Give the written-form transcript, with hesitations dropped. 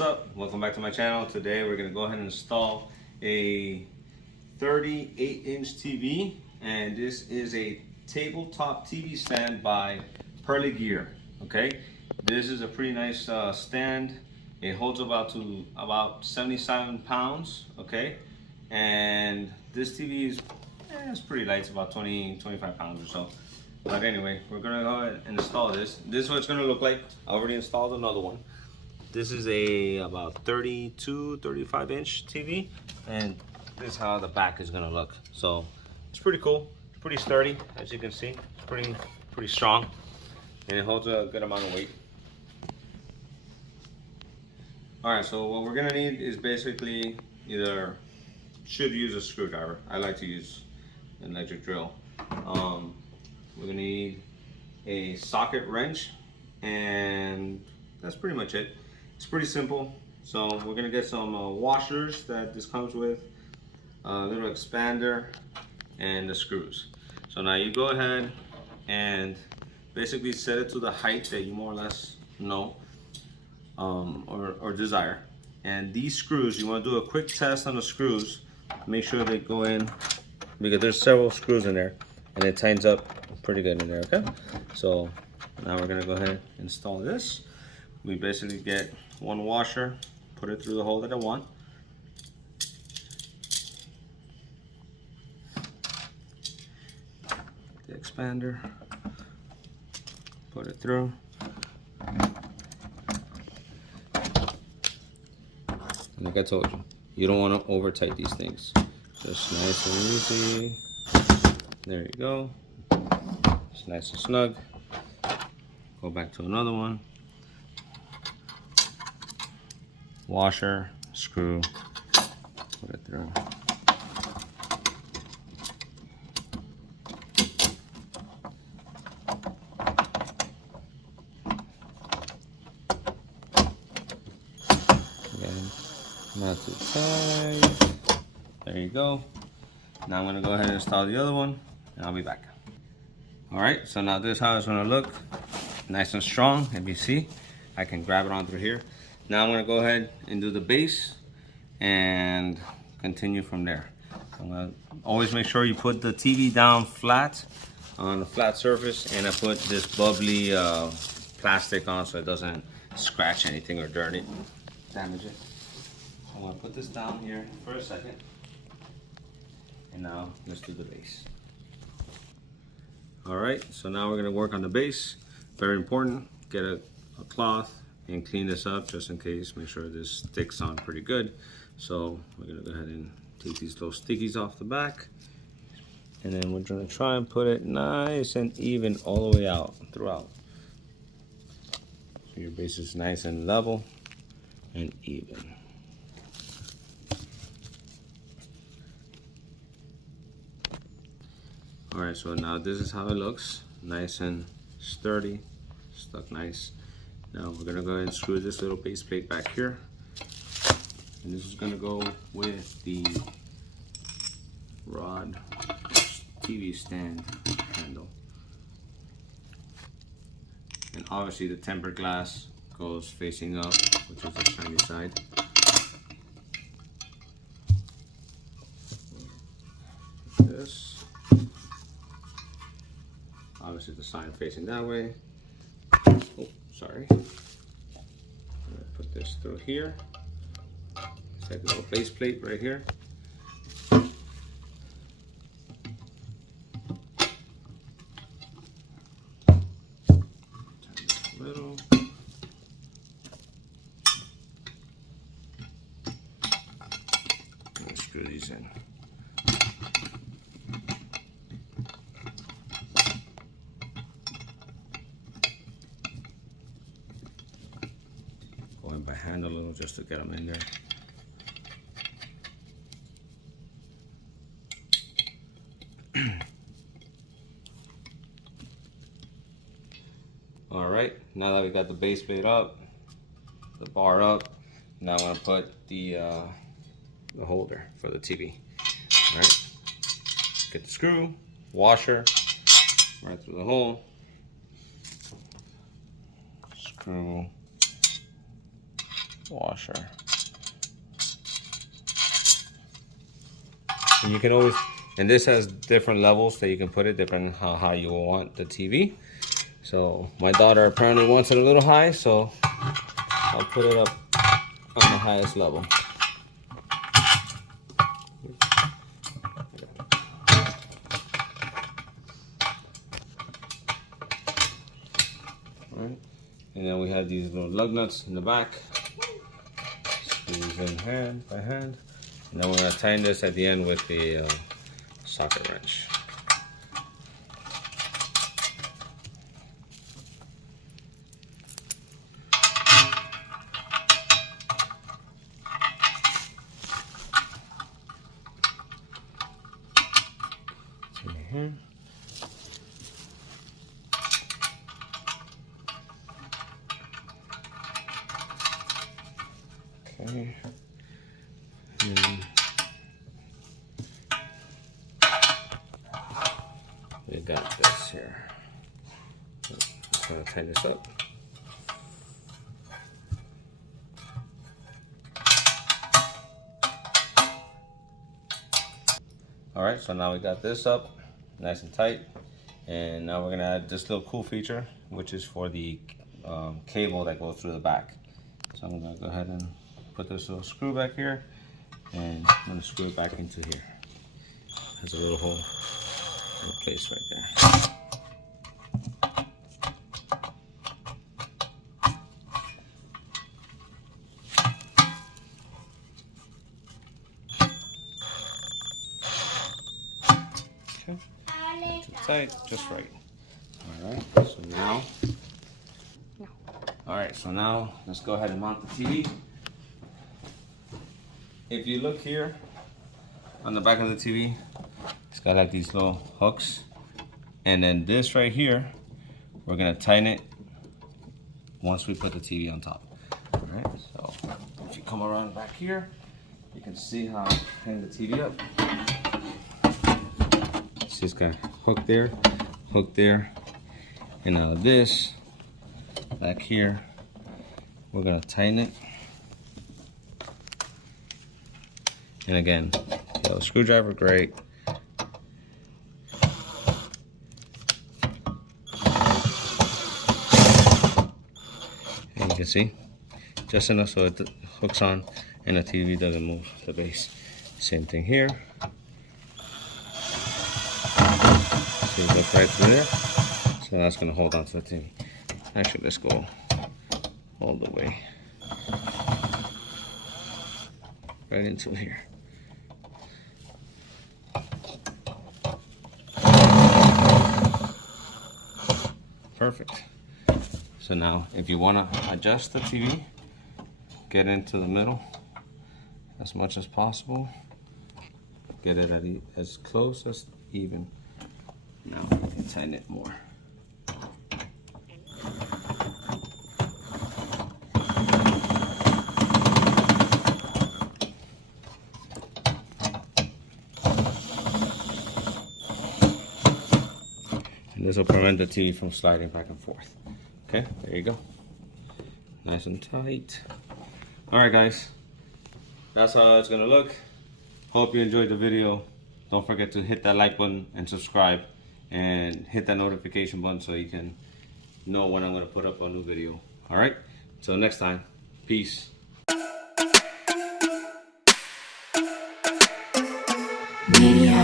what's up? Welcome back to my channel. Today we're gonna go ahead and install a 38-inch TV, and this is a tabletop TV stand by Pearly Gear. Okay, this is a pretty nice stand. It holds about 77 pounds. Okay, and this TV is it's pretty light. It's about 25 pounds or so. But anyway, we're gonna go ahead and install this. This is what it's gonna look like. I already installed another one. This is about 35 inch TV, and this is how the back is gonna look. So it's pretty cool. It's pretty sturdy, as you can see. It's pretty strong, and it holds a good amount of weight. All right, so what we're gonna need is basically should use a screwdriver. I like to use an electric drill. We're gonna need a socket wrench, and that's pretty much it. It's pretty simple. So we're gonna get some washers that this comes with, a little expander, and the screws. So now you go ahead and basically set it to the height that you more or less know or desire. And these screws, you want to do a quick test on the screws. Make sure they go in, because there's several screws in there, and it tightens up pretty good in there. Okay, so now we're gonna go ahead and install this. We basically get one washer, put it through the hole that I want. The expander, put it through. And like I told you, you don't want to over tight these things. Just nice and easy. There you go. It's nice and snug. Go back to another one. Washer, screw, put it through. Again, not too tight. There you go. Now I'm gonna go ahead and install the other one, and I'll be back. All right, so now this is how it's gonna look. Nice and strong. If you see, I can grab it on through here. Now I'm gonna go ahead and do the base and continue from there. So I'm gonna always make sure you put the TV down flat on a flat surface, and I put this bubbly plastic on so it doesn't scratch anything or damage it. So I'm gonna put this down here for a second, and now let's do the base. All right, so now we're gonna work on the base. Very important, get a cloth and clean this up just in case. Make sure this sticks on pretty good. So we're gonna go ahead and take these little stickies off the back, and then we're gonna try and put it nice and even all the way out throughout. So your base is nice and level and even. All right, so now this is how it looks. Nice and sturdy, stuck nice. Now we're gonna go ahead and screw this little base plate back here. And this is gonna go with the rod TV stand handle. And obviously the tempered glass goes facing up, which is the shiny side. This. Obviously the sign facing that way. Oh, sorry. I'm gonna put this through here. Set the little base plate right here. Turn this a little. And screw these in. By hand a little just to get them in there. All right, now that we got the base plate up, the bar up, now I'm gonna put the holder for the TV. All right, get the screw, washer, right through the hole, screw, washer. And you can always, and this has different levels that you can put it depending on how you want the TV. So my daughter apparently wants it a little high, so I'll put it up on the highest level. Alright. And then we have these little lug nuts in the back. Squeeze in hand by hand. And then we're going to tighten this at the end with the socket wrench. Here. Okay. And we got this here. Just gonna tighten this up. All right, so now we got this up nice and tight, and now we're gonna add this little cool feature, which is for the cable that goes through the back. So I'm gonna go ahead and put this little screw back here, and I'm gonna screw it back into here. There's a little hole in place right there. Tight, just right. All right, so now let's go ahead and mount the TV. If you look here on the back of the TV, it's got like these little hooks, and then this right here, we're gonna tighten it once we put the TV on top. All right, so if you come around back here, you can see how I hang the TV up. It's got hook there, and now this back here, we're gonna tighten it. And again, screwdriver, great. And you can see, just enough so it hooks on and the TV doesn't move the base. Same thing here. Look right through there, so that's going to hold on to the TV. Actually, let's go all the way right into here. Perfect. So now, if you want to adjust the TV, get into the middle as much as possible. Get it at as close as even. Now we can tighten it more. And this will prevent the TV from sliding back and forth. Okay, there you go. Nice and tight. Alright guys, that's how it's gonna look. Hope you enjoyed the video. Don't forget to hit that like button and subscribe, and hit that notification button so you can know when I'm going to put up a new video. All right, until next time, peace. Media.